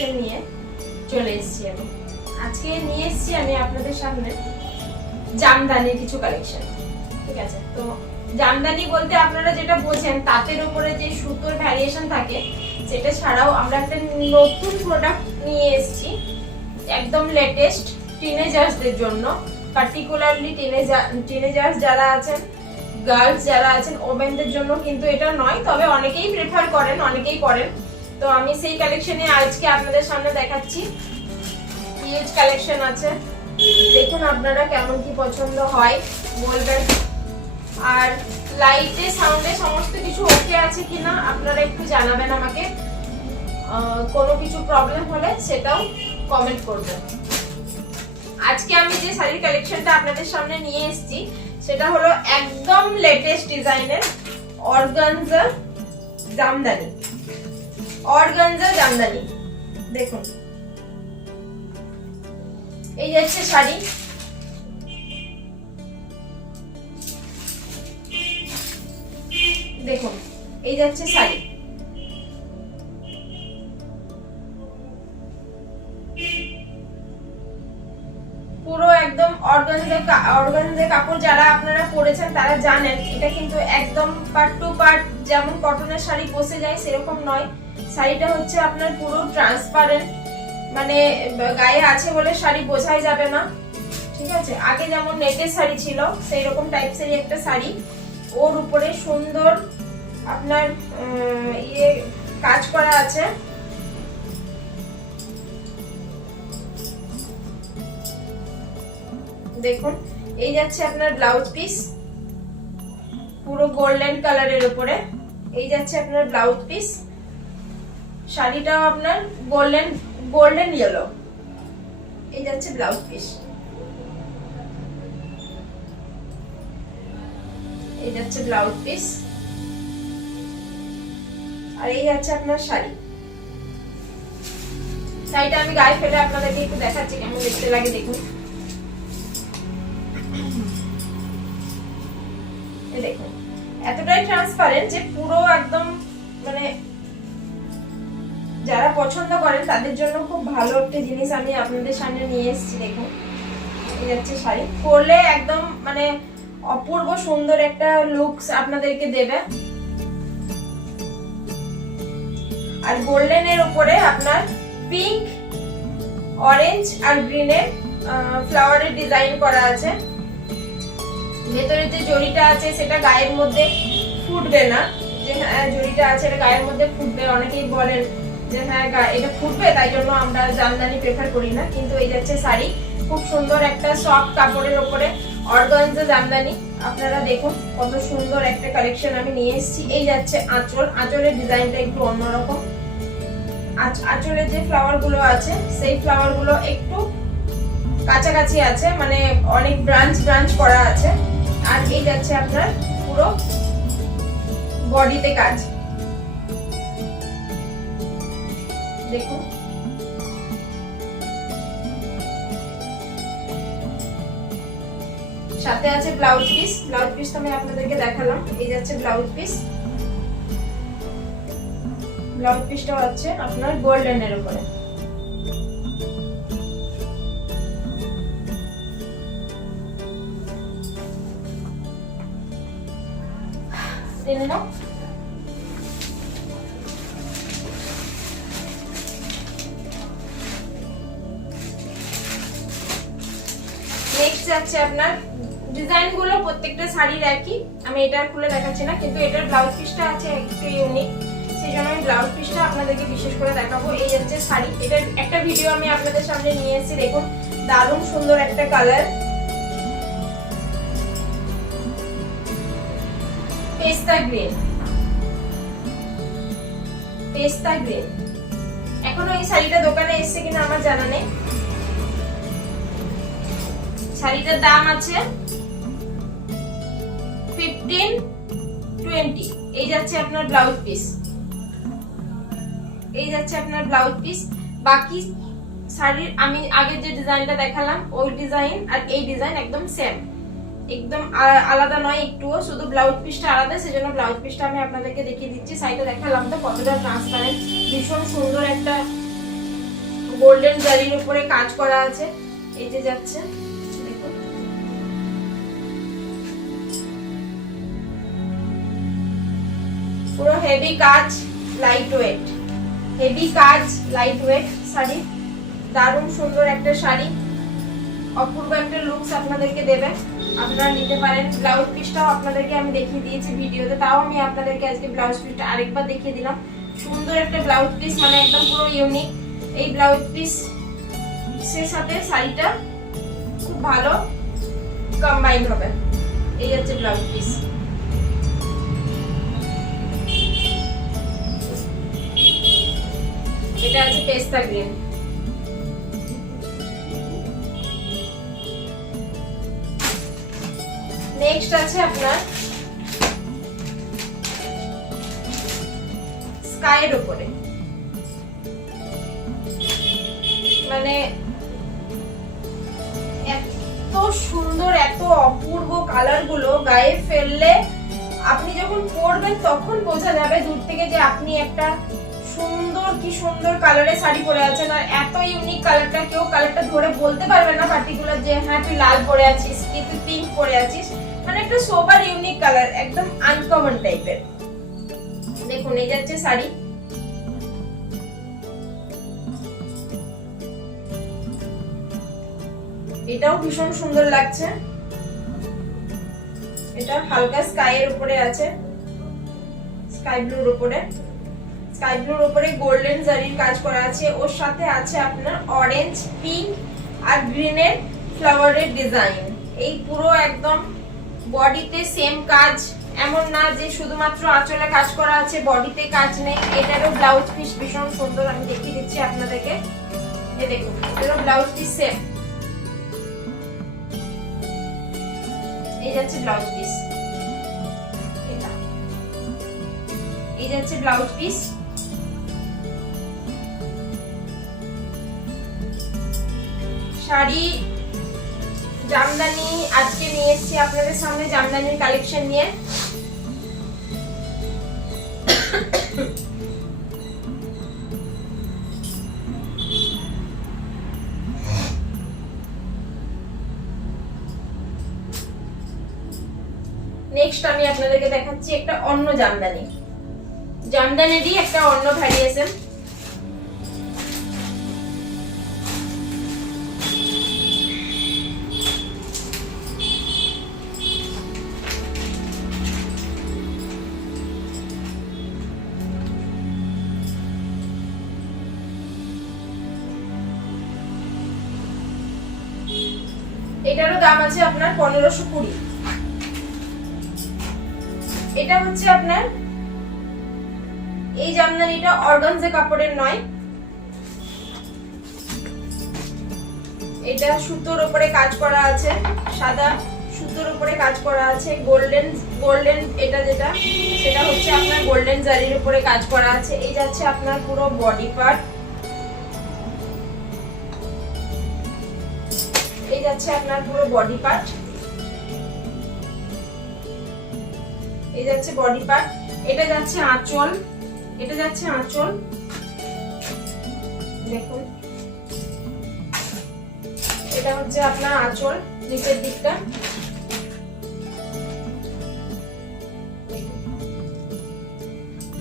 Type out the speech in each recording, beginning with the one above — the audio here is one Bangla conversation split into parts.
কিছু নিয়ে চলে এসেছি আমি। আজকে নিয়ে এসেছি আমি আপনাদের সামনে জামদানির কিছু কালেকশন ঠিক আছে? তো জামদানি বলতে আপনারা যেটা বোঝেন, তাঁতের উপরে যে সুতোর ভ্যারিয়েশন থাকে, সেটা ছাড়াও আমরা একটা নতুন প্রোডাক্ট নিয়ে এসেছি, একদম লেটেস্ট টিনেজার্সদের জন্য। পার্টিকুলারলি টিনেজার টিনেজার্স যারা আছেন গার্লস যারা আছেন ওমেনদের জন্য কিন্তু এটা নয়, তবে অনেকেই প্রেফার করেন, অনেকেই করেন তো আমি সেই কালেকশনে আজকে আপনাদের সামনে দেখাচ্ছি। হিউজ কালেকশন আছে। দেখুন আপনারা কেমন কি পছন্দ হয়, বলবেন। আর লাইটে সাউন্ডে সমস্ত কিছু ওকে আছে কিনা আপনারা একটু জানাবেন আমাকে। কোনো কিছু প্রবলেম হলে সেটাও কমেন্ট করবেন। আজকে আমি যে শাড়ির কালেকশনটা আপনাদের সামনে নিয়ে এসেছি, সেটা হলো একদম লেটেস্ট ডিজাইনের অর্গানজা জামদানি অর্গানজা জামদানি। দেখুন। এই যাচ্ছে শাড়ি। দেখুন, এই যাচ্ছে শাড়ি। পুরো একদম অর্গানজা অর্গানজা কাপড় যারা আপনারা পরেছেন, তারা জানেন, এটা কিন্তু একদম পার্ট টু পার্ট যেমন কটনের শাড়ি বসে যায়, সেরকম নয়। শাড়িটা হচ্ছে আপনার পুরো ট্রান্সপারেন্ট মানে গায়ে আছে বলে শাড়ি বোঝাই যাবে না। ঠিক আছে? আগে যেমন নেটের শাড়ি ছিল সেই রকম টাইপসেরই একটা শাড়ি। ওর উপরে সুন্দর আপনার ইয়ে কাজ করা আছে। দেখুন, এই যাচ্ছে আপনার ব্লাউজ পিস পুরো গোল্ডেন কালারের উপরে। এই যাচ্ছে আপনার ব্লাউজ পিস শাড়িটাও আপনার গোল্ডেন গোল্ডেন ইয়েলো এই যাচ্ছে ব্লাউজ পিস এই যাচ্ছে ব্লাউজ পিস আর এই যাচ্ছে আপনার শাড়ি। শাড়িটা আমি গায়ে ফেলে আপনাদেরকে একটু দেখাচ্ছি, কেমন দেখতে লাগে দেখুন। দেখুন। এতটাই ট্রান্সপারেন্ট যে পুরো একদম মানে যারা পছন্দ করেন, তাদের জন্য খুব ভালো একটা জিনিস আমি আপনাদের সামনে নিয়ে এসেছি, দেখুন। এই যাচ্ছে শাড়ি। পরলে একদম মানে অপূর্ব সুন্দর একটা লুকস আপনাদেরকে দেবে। আর গোল্ডেনের উপরে আপনার পিঙ্ক অরেঞ্জ আর গ্রিনের ফ্লাওয়ারের ডিজাইন করা আছে। ভেতরে যে জড়িটা আছে, সেটা গায়ের মধ্যে ফুটবে না। যে হ্যাঁ জড়িটা আছে, এটা গায়ের মধ্যে ফুটবে, অনেকেই বলেন। যে হ্যাঁ এটা ফুটবে, তাই জন্য আমরা জামদানি প্রেফার করি না। কিন্তু এই যাচ্ছে শাড়ি, খুব সুন্দর একটা সফট কাপড়ের উপরে অর্গানজা জামদানি। আপনারা দেখুন, কত সুন্দর একটা কালেকশন আমি নিয়ে এসেছি। এই যাচ্ছে আঁচল, আঁচলের ডিজাইনটা একটু অন্যরকম। আঁচ- আঁচলের যে ফ্লাওয়ারগুলো আছে, সেই ফ্লাওয়ারগুলো একটু কাছাকাছি আছে মানে অনেক ব্রাঞ্চ ব্রাঞ্চ করা আছে। আর এই যাচ্ছে আপনার পুরো বডিতে কাজ। দেখুন সাথে আছে ব্লাউজ পিস ব্লাউজ পিস আমি আপনাদেরকে দেখালাম। এই যাচ্ছে ব্লাউজ পিস ব্লাউজ পিসটা হচ্ছে আপনার গোল্ডেনের উপরে। নাও। আপনার ডিজাইনগুলো প্রত্যেকটা শাড়ির একই। আমি এটা আর খুলে দেখাচ্ছি না, কিন্তু এটার ব্লাউজ পিসটা আছে একটু ইউনিক সেই জন্য আমি ব্লাউজ পিসটা আপনাদেরকে বিশেষ করে দেখাবো। এই হচ্ছে শাড়ি। এটার একটা ভিডিও আমি আপনাদের সামনে নিয়ে এসেছি, দেখুন। দারুণ সুন্দর একটা কালার পেস্তা গ্রিন। পেস্তা গ্রিন। এখনও এই শাড়িটা দোকানে এসছে কিনা আমার জানা নেই। শাড়িটার দাম আছে ফিফটিন টোয়েন্টি এই যাচ্ছে আপনার ব্লাউজ পিস এই যাচ্ছে আপনার ব্লাউজ পিস বাকি শাড়ির আমি আগে যে ডিজাইনটা দেখালাম, ওই ডিজাইন আর এই ডিজাইন একদম সেম একদম আলাদা নয়, একটুও। শুধু ব্লাউজ পিসটা আলাদা, সেজন্য ব্লাউজ পিসটা আমি আপনাদেরকে দেখিয়ে দিচ্ছি। সাইডে দেখালাম তো, কতটা ট্রান্সপারেন্ট ভীষণ সুন্দর একটা গোল্ডেন জারির উপরে কাজ করা আছে। এই যে যাচ্ছে। হেভি কাজ লাইট ওয়েট হেভি কাজ লাইট ওয়েট শাড়ি। দারুণ সুন্দর একটা শাড়ি। অপূর্ব একটা লুকস আপনাদেরকে দেবে। আপনারা নিতে পারেন। ব্লাউজ পিসটাও আপনাদেরকে আমি দেখিয়ে দিয়েছি ভিডিওতে। তাও আমি আপনাদেরকে আজকে ব্লাউজ পিসটা আরেকবার দেখিয়ে দিলাম। সুন্দর একটা ব্লাউজ পিস মানে একদম পুরো ইউনিক এই ব্লাউজ পিস সে সাথে শাড়িটা খুব ভালো কম্বাইন হবে। এই হচ্ছে ব্লাউজ পিস আছে পেস্তা গ্রিন নেক্সট আছে আপনার স্কাইয়ের উপরে। মানে এত সুন্দর, এত অপূর্ব কালারগুলো গায়ে ফেললে আপনি যখন পরবেন তখন বোঝা যাবে দূর থেকে যে আপনি একটা সুন্দর, কি সুন্দর কালারের শাড়ি পরে আছেন আর এত ইউনিক কালারটা কেউ কালারটা ধরে বলতে পারবে না পার্টিকুলার যে হ্যাঁ তুই লাল পরে আছিস, কি তুই পিঙ্ক পরে আছিস। মানে একটা সোবার ইউনিক কালার একদম আনকমন টাইপের দেখুন, এই যাচ্ছে শাড়ি। এটাও ভীষণ সুন্দর লাগছে। এটা হালকা স্কাই এর উপরে আছে স্কাই ব্লুর উপরে। স্কাই ব্লুর উপরে গোল্ডেন জারির কাজ করা আছে। ওর সাথে আছে আপনার অরেঞ্জ পিঙ্ক আর গ্রিনের ফ্লাওয়ারের ডিজাইন এই পুরো একদম বডিতে সেম কাজ, এমন না যে শুধুমাত্র আঁচলে কাজ করা আছে বডিতে কাজ নেই। এটারও ব্লাউজ পিস ভীষণ সুন্দর। আমি দেখিয়ে দিচ্ছি আপনাদেরকে। এই দেখুন, এটারও ব্লাউজ পিস সেম এই যাচ্ছে ব্লাউজ পিস এই যাচ্ছে ব্লাউজ পিস শাড়ি, জামদানি আজকে নিয়ে এসেছি আপনাদের সামনে জামদানির কালেকশন নিয়ে। নেক্সট আমি আপনাদেরকে দেখাচ্ছি একটা অন্য জামদানি। জামদানিরই একটা অন্য ভ্যারিয়েশন এটারও দাম আছে আপনার পনেরোশো কুড়ি। এটা হচ্ছে আপনার, এই জামদানিটা অর্গানজে কাপড়ের নয়। এটা সুতোর উপরে কাজ করা আছে, সাদা সুতোর উপরে কাজ করা আছে, গোল্ডেন গোল্ডেন এটা যেটা, সেটা হচ্ছে আপনার গোল্ডেন জারির উপরে কাজ করা আছে। এই যাচ্ছে আপনার পুরো বডি পার্ট যাচ্ছে আপনার পুরো বডি পার্ট এই যাচ্ছে বডি পার্ট এটা যাচ্ছে আঁচল। এটা যাচ্ছে আঁচল। দেখুন। এটা হচ্ছে আপনার আঁচল, নিচের দিকটা।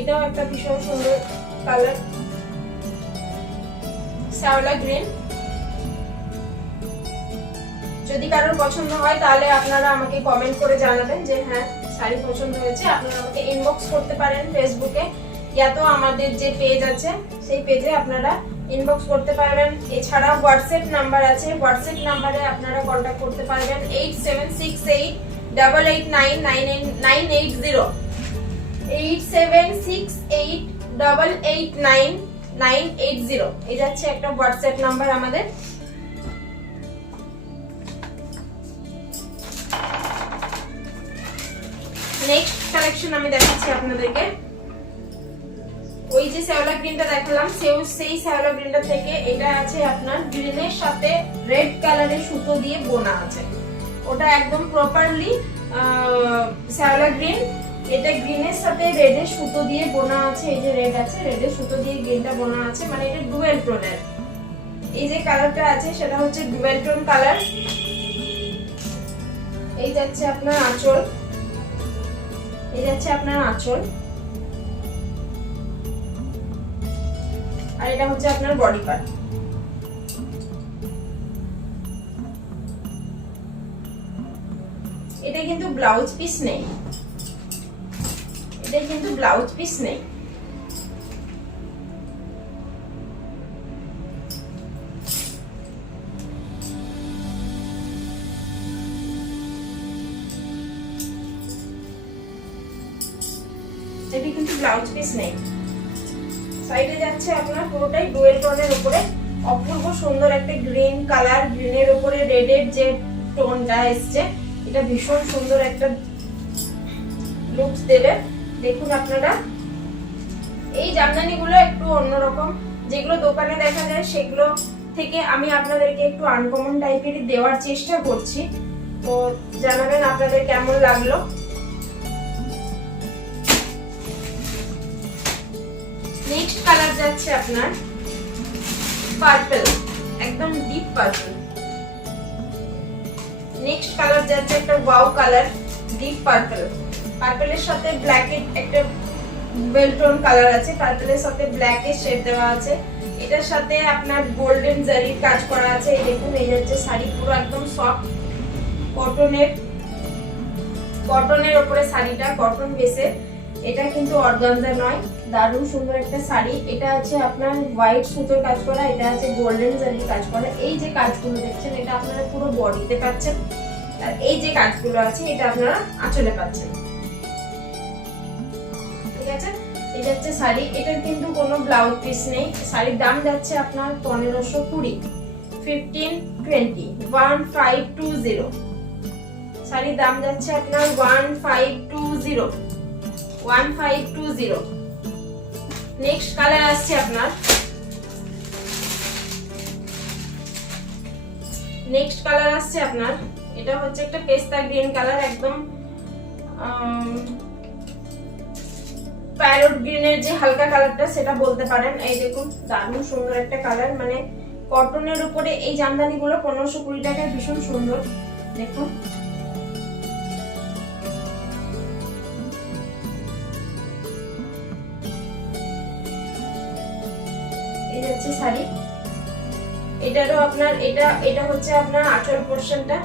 এটাও একটা ভীষণ সুন্দর কালার শ্যাওলা গ্রিন যদি কারোর পছন্দ হয়, তাহলে আপনারা আমাকে কমেন্ট করে জানাবেন যে হ্যাঁ শাড়ি পছন্দ হয়েছে। আপনারা আমাকে ইনবক্স করতে পারেন ফেসবুকে ইয়া তো আমাদের যে পেজ আছে, সেই পেজে আপনারা ইনবক্স করতে পারবেন। এছাড়াও হোয়াটসঅ্যাপ নাম্বার আছে হোয়াটসঅ্যাপ নাম্বারে আপনারা কন্ট্যাক্ট করতে পারবেন। Eight seven six eight double eight nine nine eight nine eight zero eight seven six eight double eight nine nine eight zero এই যাচ্ছে একটা হোয়াটসঅ্যাপ নাম্বার আমাদের। নেক্সট কালেকশন আমি দেখাচ্ছি আপনাদেরকে। ওই যে শ্যাওলা গ্রিনটা দেখালাম, সেও সেই শ্যাওলা গ্রিনটা থেকে এটা আছে আপনার গ্রিনের সাথে রেড কালারের সুতো দিয়ে বোনা আছে। ওটা একদম প্রপারলি শ্যাওলা গ্রিন এটা গ্রিনের সাথে রেডের সুতো দিয়ে বোনা আছে, এই যে রেড আছে, রেডের সুতো দিয়ে গ্রিনটা বোনা আছে মানে এটা ডুয়েল টোনের এই যে কালারটা আছে, সেটা হচ্ছে ডুয়েল টোন কালার এই যাচ্ছে আপনার আঁচল। এই যাচ্ছে আপনার আঁচল। আর এটা হচ্ছে আপনার বডি এটা কিন্তু ব্লাউজ পিস নেই। এটা কিন্তু ব্লাউজ পিস নেই। নেই। সাইডে যাচ্ছে আপনার পুরোটাই ডুয়েল টোনের উপরে। অপূর্ব সুন্দর একটা গ্রিন কালার গ্রিনের উপরে রেডের যে টোনটা এসছে, এটা ভীষণ সুন্দর একটা লুকস দেবে। দেখুন আপনারা। এই জামদানিগুলো একটু অন্যরকম। যেগুলো দোকানে দেখা যায়, সেগুলো থেকে আমি আপনাদেরকে একটু আনকমন টাইপেরই দেওয়ার চেষ্টা করছি। তো জানাবেন আপনাদের কেমন লাগল। যাচ্ছে আপনার পার্পল একদম ডিপ পার্পল নেক্সট কালার যাচ্ছে একটা ওয়াও কালার ডিপ পার্পল পার্পলের সাথে ব্ল্যাকের একটা বেলটোন কালার আছে। পার্পলের সাথে ব্ল্যাকের শেড দেওয়া আছে। এটার সাথে আপনার গোল্ডেন জারির কাজ করা আছে। এই দেখুন, এই হচ্ছে শাড়ি, পুরো একদম সফট কটনের কটনের উপরে শাড়িটা কটন বেসে এটা কিন্তু অর্গানজা নয়, দারুণ সুন্দর একটা শাড়ি। এটা আছে আপনার হোয়াইট সুতোর কাজ করা, এটা আছে গোল্ডেন জারির কাজ করা। এই যে কাজগুলো দেখছেন, এটা আপনারা পুরো বডিতে পাচ্ছেন। আর এই যে কাজগুলো আছে, এটা আপনারা আঁচলে পাচ্ছেন। ঠিক আছে? এটা হচ্ছে শাড়ি। এটার কিন্তু কোনো ব্লাউজ পিস নেই। শাড়ির দাম যাচ্ছে আপনার পনেরোশো কুড়ি fifteen twenty one five two zero শাড়ির দাম যাচ্ছে আপনার one five two zero one five two zero next colour আসছে আপনার। নেক্সট কালার আসছে আপনার। এটা হচ্ছে একটা পেস্তা গ্রিন কালার একদম প্যারট গ্রিনের যে হালকা কালারটা সেটা বলতে পারেন। এই দেখুন, দারুণ সুন্দর একটা কালার মানে কটনের উপরে এই জামদানিগুলো পনেরোশো কুড়ি টাকায় ভীষণ সুন্দর। দেখুন। যাচ্ছে শাড়ি। এটারও আপনার এটা এটা হচ্ছে আপনার আঠারো পোর্শনটা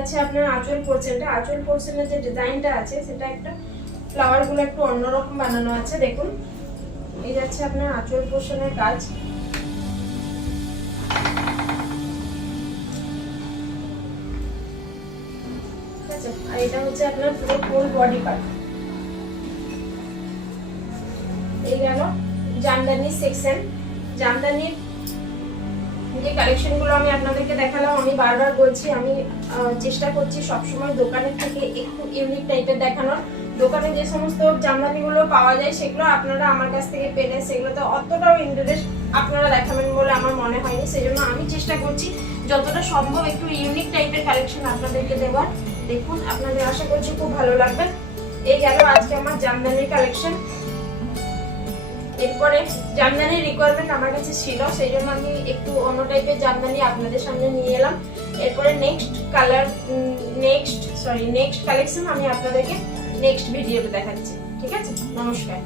হচ্ছে আপনার আঁচল পোর্শনটা আঁচল পোর্শনের যে ডিজাইনটা আছে, সেটা একটা ফ্লাওয়ারগুলো একটু অন্যরকম বানানো আছে, দেখুন। এই যাচ্ছে আপনার আঁচল পোর্শনের কাজ এটা হচ্ছে আপনার পুরো ফুল বডি পার্ট এই গেল জামদানি সেকশন জামদানির যে কালেকশনগুলো আমি আপনাদেরকে দেখালাম, আমি বারবার বলছি, আমি চেষ্টা করছি সবসময় দোকানের থেকে একটু ইউনিক টাইপের দেখানোর। দোকানে যে সমস্ত জামদানিগুলো পাওয়া যায়, সেগুলো আপনারা আমার কাছ থেকে পেলে সেগুলোতে অতটাও ইন্টারেস্ট আপনারা দেখাবেন বলে আমার মনে হয়নি। সেই জন্য আমি চেষ্টা করছি যতটা সম্ভব একটু ইউনিক টাইপের কালেকশন আপনাদেরকে দেওয়ার। দেখুন, আপনাদের আশা করছি খুব ভালো লাগবে। এই গেল আজকে আমার জামদানির কালেকশন এরপরে জামদানির রিকোয়ারমেন্ট আমার কাছে ছিল সেই জন্য আমি একটু অন্য টাইপের জামদানি আপনাদের সামনে নিয়ে এলাম। এরপরে next colour next sorry next collection আমি আপনাদেরকে নেক্সট ভিডিওতে দেখাচ্ছি। ঠিক আছে? নমস্কার।